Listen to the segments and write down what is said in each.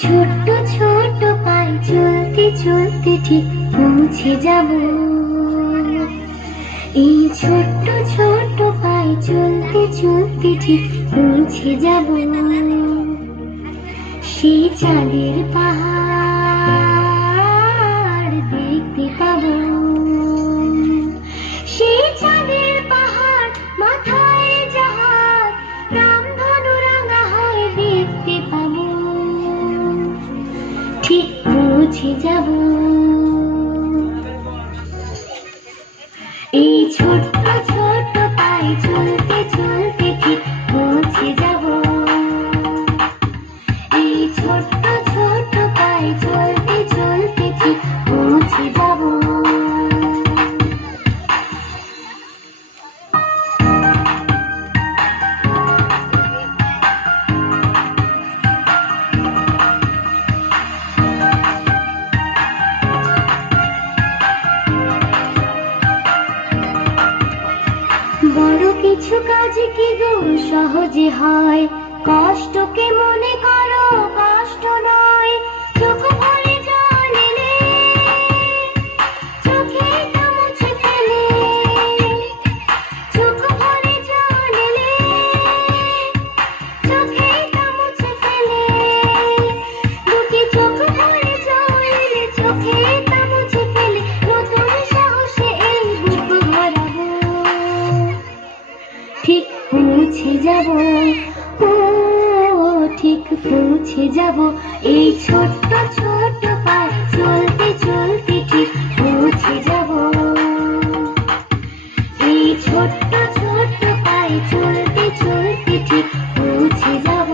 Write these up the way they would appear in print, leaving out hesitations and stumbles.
ছোট্ট ছোট্ট পায়ে চলতে চলতে ঠিক পৌঁছে যাব। এই ছোট্ট ছোট্ট পায়ে চলতে চলতে ঠিক পৌঁছে যাব। সেই চাঁদের পাহাড় দেখতে পাবো। সেই চাঁদের পাহাড় মাথায় জাহাজ, রামধনু রাঙা হয় দেখতে পাবো। ঠিক পৌঁছে যাব। এই ছোট্ট ছোট্ট পায়ে চলতে চলতে ঠিক পৌঁছে যাব। এই ছোট্ট ছোট্ট পায়ে চলতে চলতে ঠিক পৌঁছে যাব। বড় কিছু কাজ কি গো সহজে হয়, কষ্টকে মনে করো কষ্ট নয়। চোখ ভরে জল এলে চোখে তা মুছে ফেলে। চোখ ভরে জল এলে চোখে তা মুছে ফেলে। দুটি চোখ ভরে জল এলে চোখে তা মুছে ফেলে। নতুন সাহসে এই বুক ভরাবো। ঠিক পৌঁছে যাব। ও ঠিক পৌঁছে যাব। এই ছোট্ট ছোট্ট পায়ে চলতে চলতে ঠিক পৌঁছে যাব। এই ছোট্ট ছোট্ট পায়ে চলতে চলতে ঠিক পৌঁছে যাব।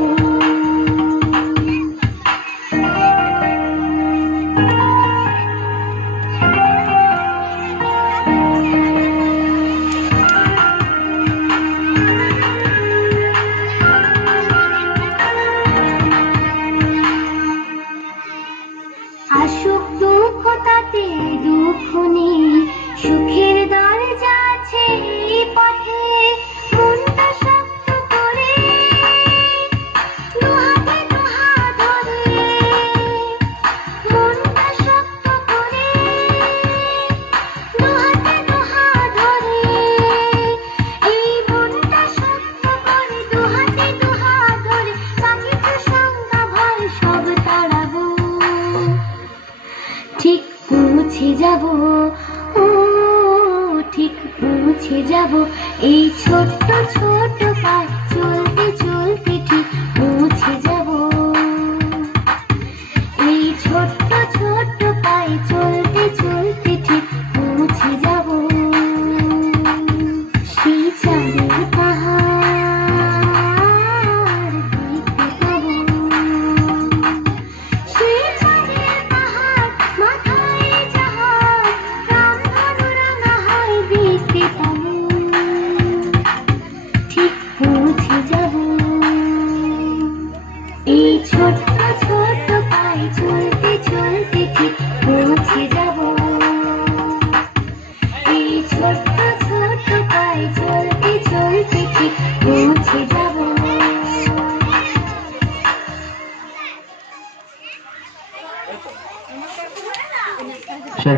আসুক দুঃখ তাতে দুঃখ নেই, সুখের দরজা আছে এই পথে। মনটা শক্ত করে দুহাতে দুহাত ধরে। মনটা শক্ত করে দুহাতে দুহাত ধরে। এই মনটা শক্ত করে দুহাতে দুহাত ধরে। পাখিতে শঙ্কা ভয় সব তাড়াবো। ঠিক পৌঁছে যাব। ও ঠিক পৌঁছে যাব। এই ছোট্ট ছোট্ট পায়ে